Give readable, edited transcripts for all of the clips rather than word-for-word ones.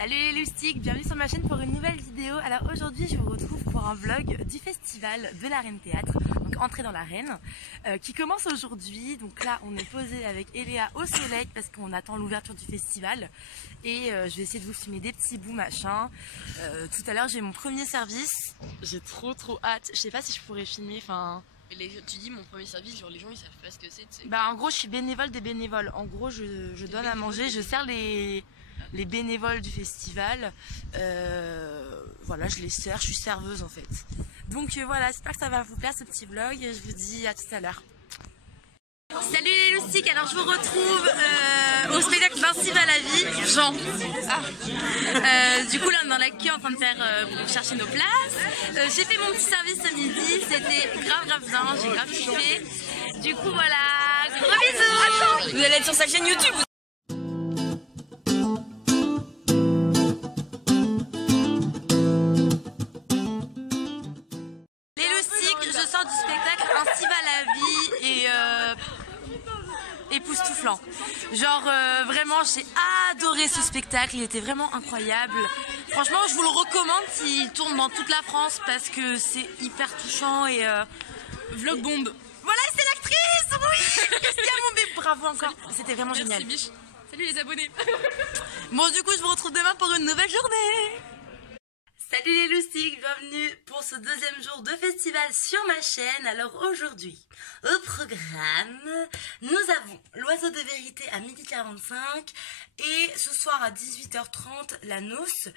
Salut les loustiques, bienvenue sur ma chaîne pour une nouvelle vidéo. Alors aujourd'hui je vous retrouve pour un vlog du festival de l'Arène Théâtre, donc Entrée dans l'Arène, qui commence aujourd'hui. Donc là on est posé avec Eléa au soleil parce qu'on attend l'ouverture du festival et je vais essayer de vous filmer des petits bouts machin. Tout à l'heure j'ai mon premier service, j'ai trop hâte, je sais pas si je pourrais filmer, enfin... Tu dis mon premier service, genre les gens ils savent pas ce que c'est. Bah en gros je suis bénévole des bénévoles. En gros je donne à manger, je sers les bénévoles du festival. Voilà, je les sers, je suis serveuse en fait. Donc voilà, j'espère que ça va vous plaire ce petit vlog et je vous dis à tout à l'heure. Salut les loustiques, alors je vous retrouve au spectacle d'Ainsi va la vie, Jean. Du coup là on est dans la queue en train de faire pour chercher nos places. J'ai fait mon petit service ce midi, c'était grave bien, j'ai grave kiffé. Du coup voilà, gros bisous. Vous allez être sur sa chaîne YouTube. Les loustiques, je sors du spectacle Ainsi va la vie et époustouflant. Genre vraiment j'ai adoré ce spectacle, il était vraiment incroyable. Franchement je vous le recommande s'il tourne dans toute la France parce que c'est hyper touchant et Vlog bombe. voilà c'est l'actrice, oui. Christian Mombé, bravo encore, c'était vraiment génial. Biche. Salut les abonnés. Bon du coup je vous retrouve demain pour une nouvelle journée. Salut les loustiques, bienvenue pour ce deuxième jour de festival sur ma chaîne. Alors aujourd'hui, au programme, nous avons l'Oiseau de Vérité à 12h45 et ce soir à 18h30, la Noce.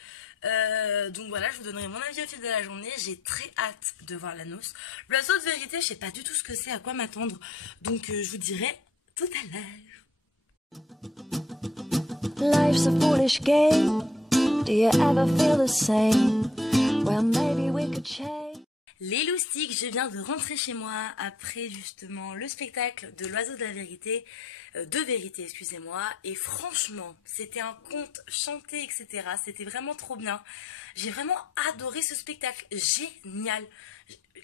Donc voilà, je vous donnerai mon avis au fil de la journée. J'ai très hâte de voir la Noce. L'Oiseau de Vérité, je sais pas du tout ce que c'est, à quoi m'attendre. Donc je vous dirai tout à l'heure. Life's a foolish game. Do you ever feel the same? Well, maybe we could change. Les loustiques, je viens de rentrer chez moi après justement le spectacle de l'Oiseau de la Vérité, de Vérité, excusez-moi, et franchement, c'était un conte chanté, etc. C'était vraiment trop bien. J'ai vraiment adoré ce spectacle, génial.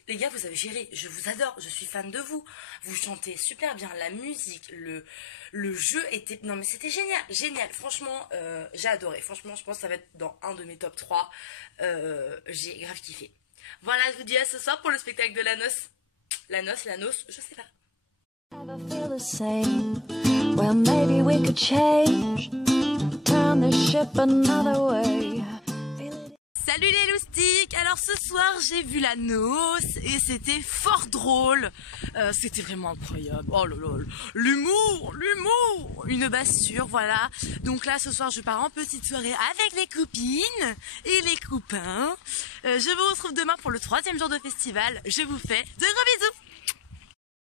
Les gars, vous avez géré, je vous adore, je suis fan de vous. Vous chantez super bien, la musique, le jeu était... Non mais c'était génial. Franchement, j'ai adoré. Franchement, je pense que ça va être dans un de mes top 3. J'ai grave kiffé. Voilà, je vous dis à ce soir pour le spectacle de la Noce. La Noce, je sais pas. Ever feel the same? Well, maybe we could change. Turn the ship another way. Feel it. Salut les loustiques. Alors ce soir j'ai vu la Noce et c'était fort drôle. C'était vraiment incroyable. Oh là là, l'humour, une bassure, voilà. Donc là ce soir je pars en petite soirée avec les copines et les copains. Je vous retrouve demain pour le 3e jour de festival. Je vous fais de gros bisous.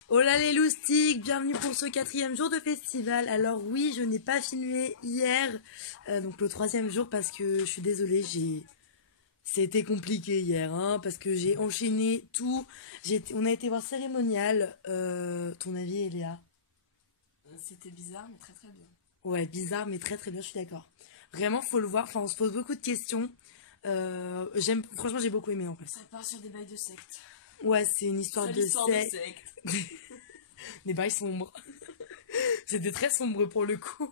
Oh là les loustiques, bienvenue pour ce 4e jour de festival. Alors oui, je n'ai pas filmé hier, donc le 3e jour parce que je suis désolée, c'était compliqué hier, hein, parce que j'ai enchaîné tout. On a été voir Cérémonial. Ton avis, Eléa? C'était bizarre mais très bien. Ouais, bizarre, mais très bien, je suis d'accord. Vraiment, faut le voir. Enfin, on se pose beaucoup de questions. Franchement, j'ai beaucoup aimé en plus. Ça part sur des bails de secte. Ouais, c'est une histoire de secte. Des bails sombres. C'était très sombre pour le coup.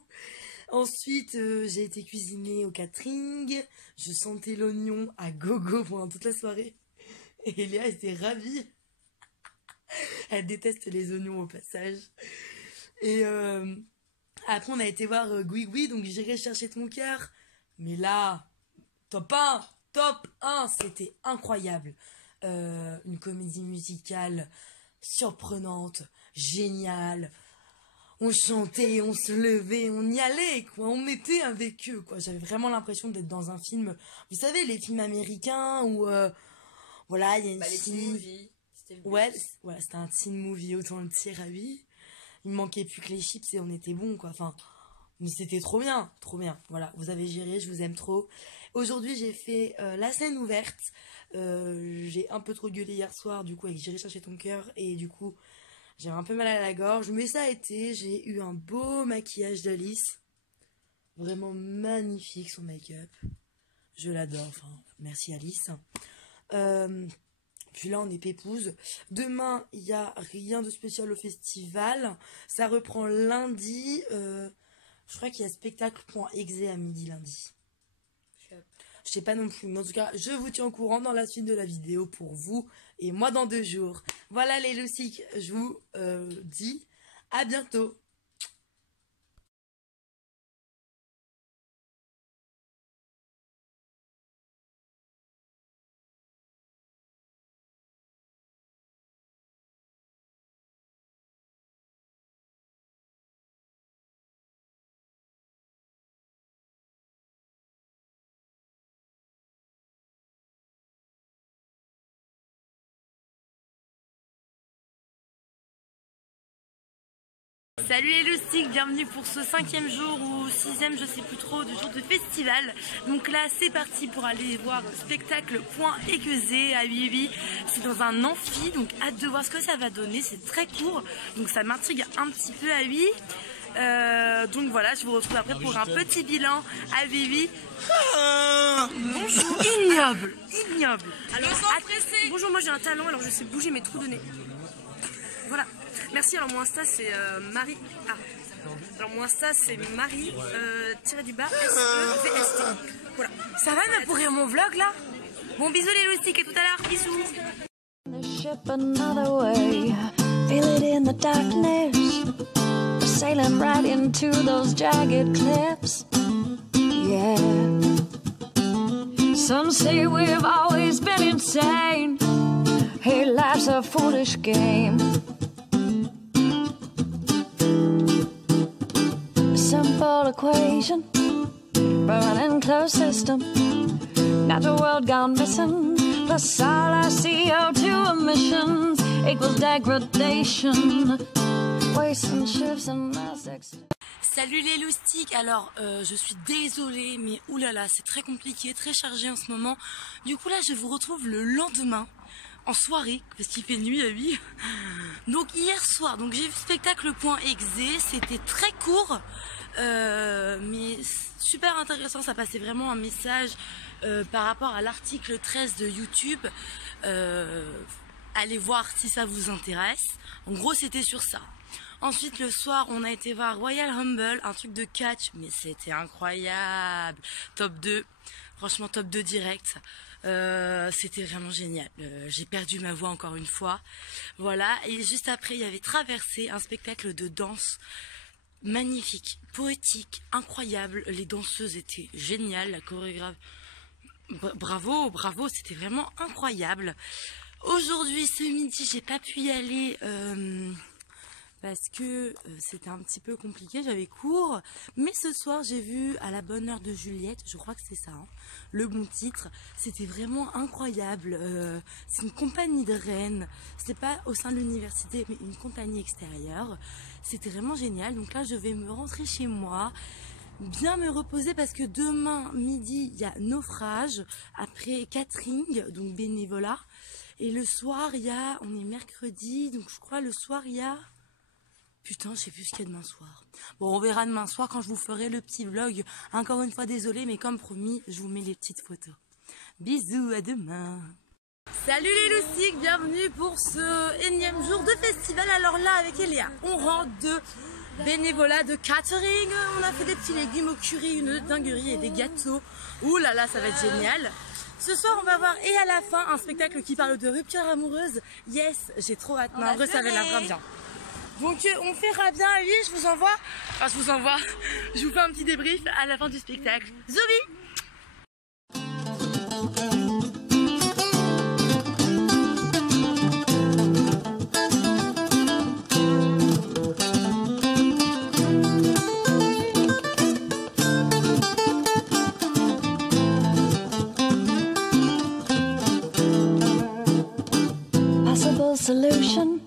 Ensuite, j'ai été cuisiner au catering. Je sentais l'oignon à gogo pendant toute la soirée. Et Léa était ravie. Elle déteste les oignons au passage. Et après, on a été voir Gouigui, donc j'irai chercher ton cœur. Mais là, top 1, c'était incroyable. Une comédie musicale surprenante, géniale. On chantait, on se levait, on y allait, quoi. On était avec eux, quoi. J'avais vraiment l'impression d'être dans un film. Vous savez, les films américains où, voilà, il y a une fille. Ouais, c'était un teen movie, autant le dire à lui. Il me manquait plus que les chips et on était bon, quoi. Enfin, mais c'était trop bien. Voilà, vous avez géré, je vous aime trop. Aujourd'hui, j'ai fait la scène ouverte. J'ai un peu trop gueulé hier soir, du coup, avec J'irai chercher ton cœur. Et du coup, j'ai un peu mal à la gorge. Mais ça a été, j'ai eu un beau maquillage d'Alice. Vraiment magnifique, son make-up. Je l'adore, enfin, merci Alice. Puis là, on est pépouze. Demain, il n'y a rien de spécial au festival. Ça reprend lundi. Je crois qu'il y a spectacle.exe à midi lundi. Je sais pas non plus, mais en tout cas, je vous tiens au courant dans la suite de la vidéo pour vous et moi dans 2 jours. Voilà les loustiques, je vous dis à bientôt. Salut les loustiques, bienvenue pour ce 5e jour ou 6e, je sais plus trop, du jour de festival. Donc là c'est parti pour aller voir spectacle Point Équezé à Vivi. C'est dans un amphi, donc hâte de voir ce que ça va donner, c'est très court, donc ça m'intrigue un petit peu à Vivi. Donc voilà, je vous retrouve après pour un petit bilan à Vivi. Bonjour, ignoble. Alors, bonjour, moi j'ai un talent, alors je sais bouger mes trous de nez. Voilà. Merci, alors mon Insta c'est Marie. Ah. Alors mon Insta c'est Marie tiré du bas SEVST. Voilà. Ça va me pourrir mon vlog là? Bon bisous les loustiques et tout à l'heure, bisous. The ship another way, feel it in the darkness. We're sailing right into those jagged cliffs. Yeah. Some say we've always been insane. Hey, life's a foolish game. Simple equation, running closed system. Natural world gone missing. Plus all our CO2 emissions equals degradation. Wasting ships and mass extinction. Salut les loustiques, alors je suis désolée mais oulala c'est très compliqué, très chargé en ce moment. Du coup là je vous retrouve le lendemain en soirée parce qu'il fait nuit à 8. Donc hier soir, donc j'ai vu spectacle Point Équezé, c'était très court mais super intéressant, ça passait vraiment un message par rapport à l'article 13 de YouTube. Allez voir si ça vous intéresse. En gros c'était sur ça. Ensuite, le soir, on a été voir Royal Rumble, un truc de catch, mais c'était incroyable. Top 2, franchement top 2 direct. C'était vraiment génial. J'ai perdu ma voix encore une fois. Voilà, et juste après, il y avait Traversé, un spectacle de danse magnifique, poétique, incroyable. Les danseuses étaient géniales, la chorégraphe, bravo, c'était vraiment incroyable. Aujourd'hui, ce midi, j'ai pas pu y aller... parce que c'était un petit peu compliqué, j'avais cours. Mais ce soir, j'ai vu À la bonne heure de Juliette, je crois que c'est ça, hein, le bon titre. C'était vraiment incroyable. C'est une compagnie de Rennes. C'était pas au sein de l'université, mais une compagnie extérieure. C'était vraiment génial. Donc là, je vais me rentrer chez moi, bien me reposer parce que demain midi, il y a Naufrage. Après Catering, donc bénévolat. Et le soir, il y a, on est mercredi, donc je crois le soir, il y a... Putain, je sais plus ce qu'il y a demain soir. Bon, on verra demain soir quand je vous ferai le petit vlog. Encore une fois, désolée, mais comme promis, je vous mets les petites photos. Bisous, à demain. Salut les loustiques, bienvenue pour ce énième jour de festival. Alors là, avec Eléa, on rentre de bénévolat de catering. On a fait des petits légumes au curry, une dinguerie et des gâteaux. Ouh là là, ça va être génial. Ce soir, on va voir et à la fin un spectacle qui parle de rupture amoureuse. Yes, j'ai trop hâte. Mais en vrai, ça avait l'air grave bien. Donc on fera bien, oui, je vous envoie, je vous fais un petit débrief à la fin du spectacle. Zoubi! Possible solution.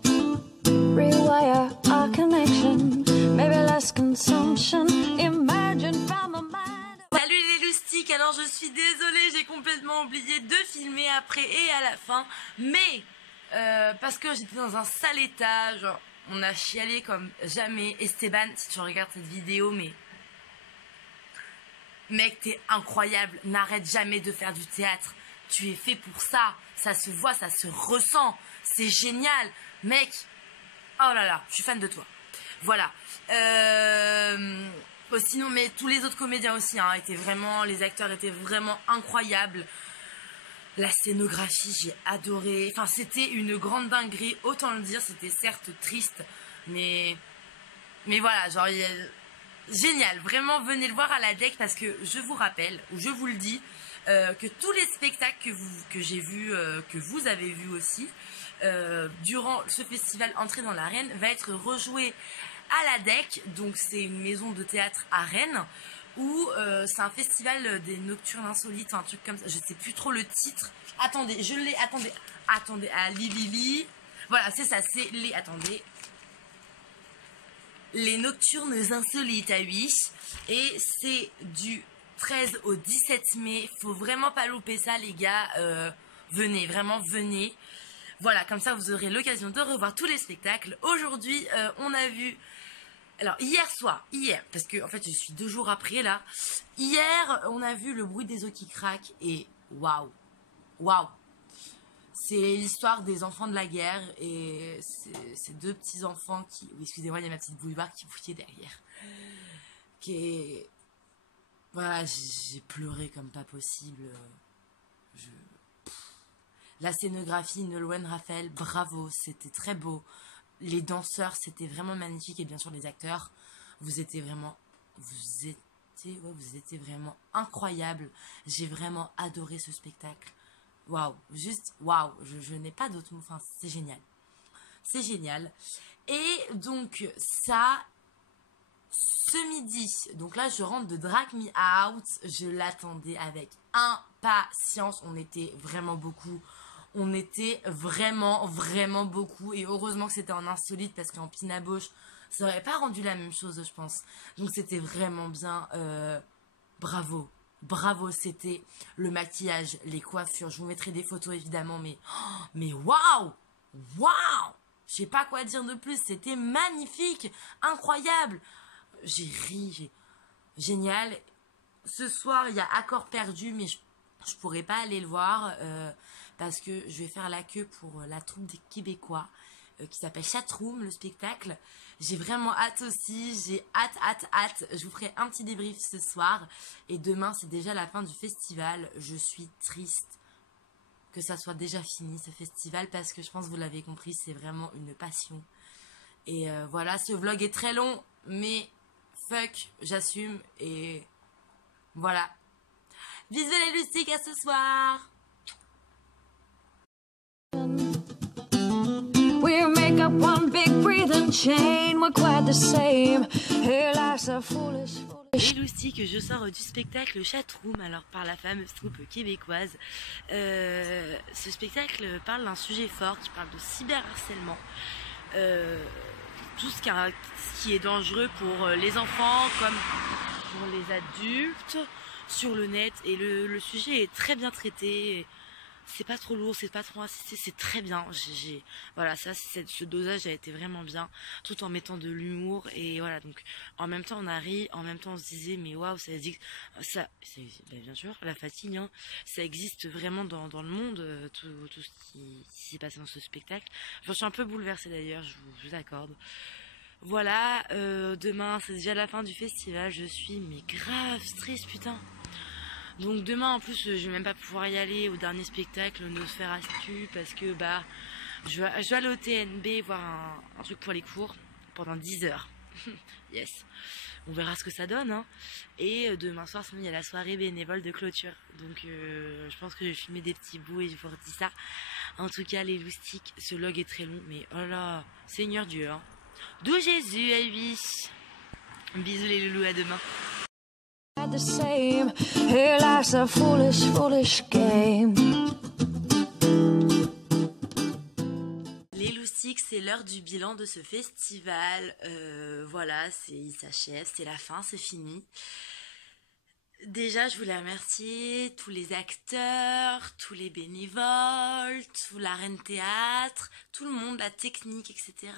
Rewire our connection, maybe less consumption. Imagine from a mind. Salut les loustiques, alors je suis désolée, j'ai complètement oublié de filmer après et à la fin, mais parce que j'étais dans un sale état, genre on a chialé comme jamais. Esteban, si tu regardes cette vidéo, mais mec t'es incroyable, n'arrête jamais de faire du théâtre, tu es fait pour ça, ça se voit, ça se ressent, c'est génial, mec. Oh là là, je suis fan de toi. Voilà. Sinon, mais tous les autres comédiens aussi, hein, les acteurs étaient vraiment incroyables. La scénographie, j'ai adoré. Enfin, c'était une grande dinguerie, autant le dire. C'était certes triste, mais voilà, genre, génial. Vraiment, venez le voir à la DEC parce que je vous rappelle, ou je vous le dis, que tous les spectacles que j'ai vus, que vous avez vus aussi, durant ce festival Entrée dans l'arène, va être rejoué à la DEC. Donc, c'est une maison de théâtre à Rennes. Où c'est un festival des nocturnes insolites, un truc comme ça, je sais plus trop le titre. Attendez, je l'ai, attendez, à Lili. Voilà, c'est ça, c'est les nocturnes insolites à Huish. Et c'est du 13 au 17 mai, faut vraiment pas louper ça les gars, venez, vraiment venez. Voilà, comme ça vous aurez l'occasion de revoir tous les spectacles. Aujourd'hui, on a vu... Alors hier, parce que en fait je suis 2 jours après là. Hier, on a vu Le bruit des os qui craquent et waouh. C'est l'histoire des enfants de la guerre et c'est 2 petits enfants qui... Oui, excusez-moi, il y a ma petite bouilloire qui fouillait derrière. Voilà, j'ai pleuré comme pas possible. La scénographie, Nolwenn Raphael, bravo, c'était très beau. Les danseurs, c'était vraiment magnifique. Et bien sûr, les acteurs, vous étiez vraiment incroyables. J'ai vraiment adoré ce spectacle. Waouh, juste waouh. Je n'ai pas d'autres mots. Enfin, c'est génial. C'est génial. Et donc, ça, ce midi, donc là, je rentre de Drag Me Out. Je l'attendais avec impatience. On était vraiment beaucoup. On était vraiment beaucoup. Et heureusement que c'était en insolite parce qu'en pinaboche, ça aurait pas rendu la même chose, je pense. Donc c'était vraiment bien. Bravo, c'était le maquillage, les coiffures. Je vous mettrai des photos évidemment, mais waouh. Je sais pas quoi dire de plus. C'était magnifique, incroyable. J'ai ri, génial. Ce soir, il y a Accord perdu, mais je pourrais pas aller le voir. Parce que je vais faire la queue pour la troupe des Québécois qui s'appelle Chatroom, le spectacle. J'ai vraiment hâte aussi, j'ai hâte. Je vous ferai un petit débrief ce soir. Et demain, c'est déjà la fin du festival. Je suis triste que ça soit déjà fini, ce festival, parce que je pense que vous l'avez compris, c'est vraiment une passion. Et voilà, ce vlog est très long, mais fuck, j'assume. Et voilà. Bisous les lustiques, à ce soir. We make up one big breathing chain. We're quite the same. Here life's a foolish. Les loustiques, je sors du spectacle Chatroom, alors par la fameuse troupe québécoise. Ce spectacle parle d'un sujet fort qui parle de cyberharcèlement. Tout ce qui est dangereux pour les enfants comme pour les adultes sur le net. Et le sujet est très bien traité. C'est pas trop lourd, c'est pas trop insisté, c'est très bien. Voilà, ce dosage a été vraiment bien, tout en mettant de l'humour. Et voilà, donc en même temps on a ri, en même temps on se disait mais waouh, ça existe, bien sûr, la fatigue, hein, ça existe vraiment dans le monde, tout ce qui s'est passé dans ce spectacle. Je suis un peu bouleversée d'ailleurs, je vous accorde. Voilà, demain c'est déjà la fin du festival, je suis mais grave stress, putain. Donc demain en plus je vais même pas pouvoir y aller au dernier spectacle Nosferatu parce que je vais aller au TNB voir un truc pour les cours pendant 10 heures. Yes, on verra ce que ça donne, hein. Et demain soir il y a la soirée bénévole de clôture, donc je pense que je vais filmer des petits bouts et je vous redis ça. En tout cas les loustiques, ce vlog est très long, mais oh là, Seigneur Dieu, hein. D'où Jésus à lui. Bisous les loulous, à demain. The same. Here life's a foolish game. Les loustiques, c'est l'heure du bilan de ce festival. Voilà, il s'achève, c'est la fin, c'est fini. Déjà, je voulais remercier tous les acteurs, tous les bénévoles, tout l'Arène Théâtre, tout le monde, la technique, etc.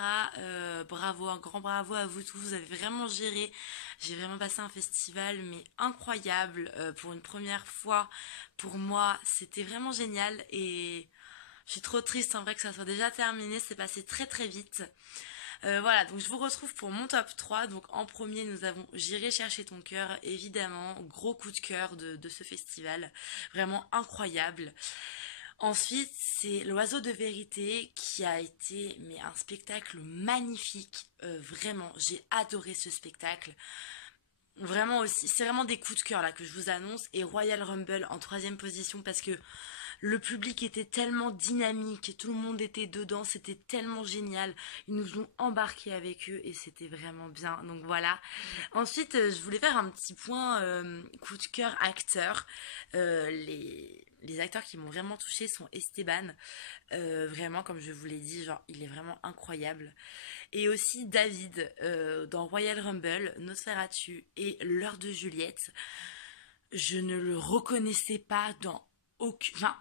Bravo, un grand bravo à vous tous, vous avez vraiment géré. J'ai vraiment passé un festival, mais incroyable, pour une première fois. Pour moi, c'était vraiment génial et je suis trop triste en vrai que ça soit déjà terminé, c'est passé très très vite. Voilà, donc je vous retrouve pour mon top 3. Donc en premier, nous avons J'irai chercher ton cœur, évidemment, gros coup de cœur de ce festival, vraiment incroyable. Ensuite, c'est L'Oiseau de vérité qui a été mais un spectacle magnifique. Vraiment, j'ai adoré ce spectacle. Vraiment aussi, c'est vraiment des coups de cœur là que je vous annonce. Et Royal Rumble en troisième position parce que le public était tellement dynamique, tout le monde était dedans, c'était tellement génial. Ils nous ont embarqués avec eux et c'était vraiment bien. Donc voilà. Ensuite, je voulais faire un petit point coup de cœur acteur. Les acteurs qui m'ont vraiment touché sont Esteban. Vraiment, comme je vous l'ai dit, genre, il est vraiment incroyable. Et aussi David dans Royal Rumble, Nosferatu et L'heure de Juliette. Je ne le reconnaissais pas dans aucun... Enfin,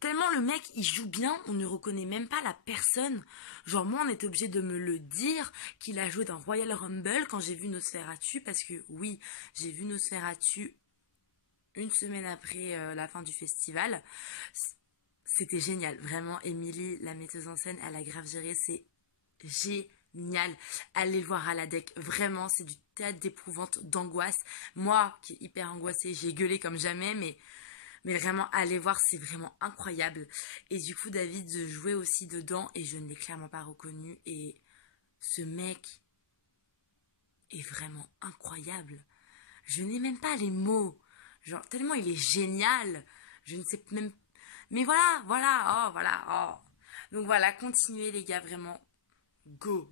tellement le mec il joue bien, on ne reconnaît même pas la personne. Genre moi on était obligé de me le dire qu'il a joué dans Royal Rumble quand j'ai vu Nosferatu, parce que oui, j'ai vu Nosferatu une semaine après la fin du festival. C'était génial, vraiment. Émilie, la metteuse en scène, elle a grave géré, c'est génial. Allez le voir à la DEC, vraiment, c'est du théâtre d'épouvante, d'angoisse. Moi, qui est hyper angoissée, j'ai gueulé comme jamais, mais vraiment, allez voir, c'est vraiment incroyable. Et du coup, David jouait aussi dedans, et je ne l'ai clairement pas reconnu, et ce mec est vraiment incroyable. Je n'ai même pas les mots, genre, tellement il est génial, je ne sais même... Mais voilà, oh. Donc voilà, continuez les gars, vraiment, go,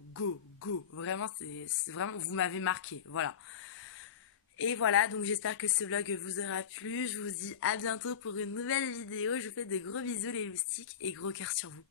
vraiment, c'est vraiment, vous m'avez marqué, voilà. Et voilà, donc j'espère que ce vlog vous aura plu, je vous dis à bientôt pour une nouvelle vidéo, je vous fais de gros bisous les loustiques et gros cœurs sur vous.